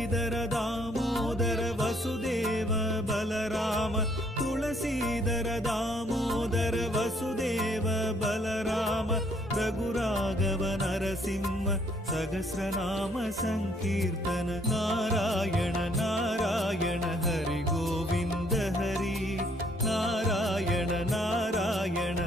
तुलसीधर Damodar Vasudev Balram तुलसीधर Damodar Vasudev Balram रघुराघव Narasimha Sahasranama Sankeertana Narayan Narayan Hari Govind Hari Narayan Narayan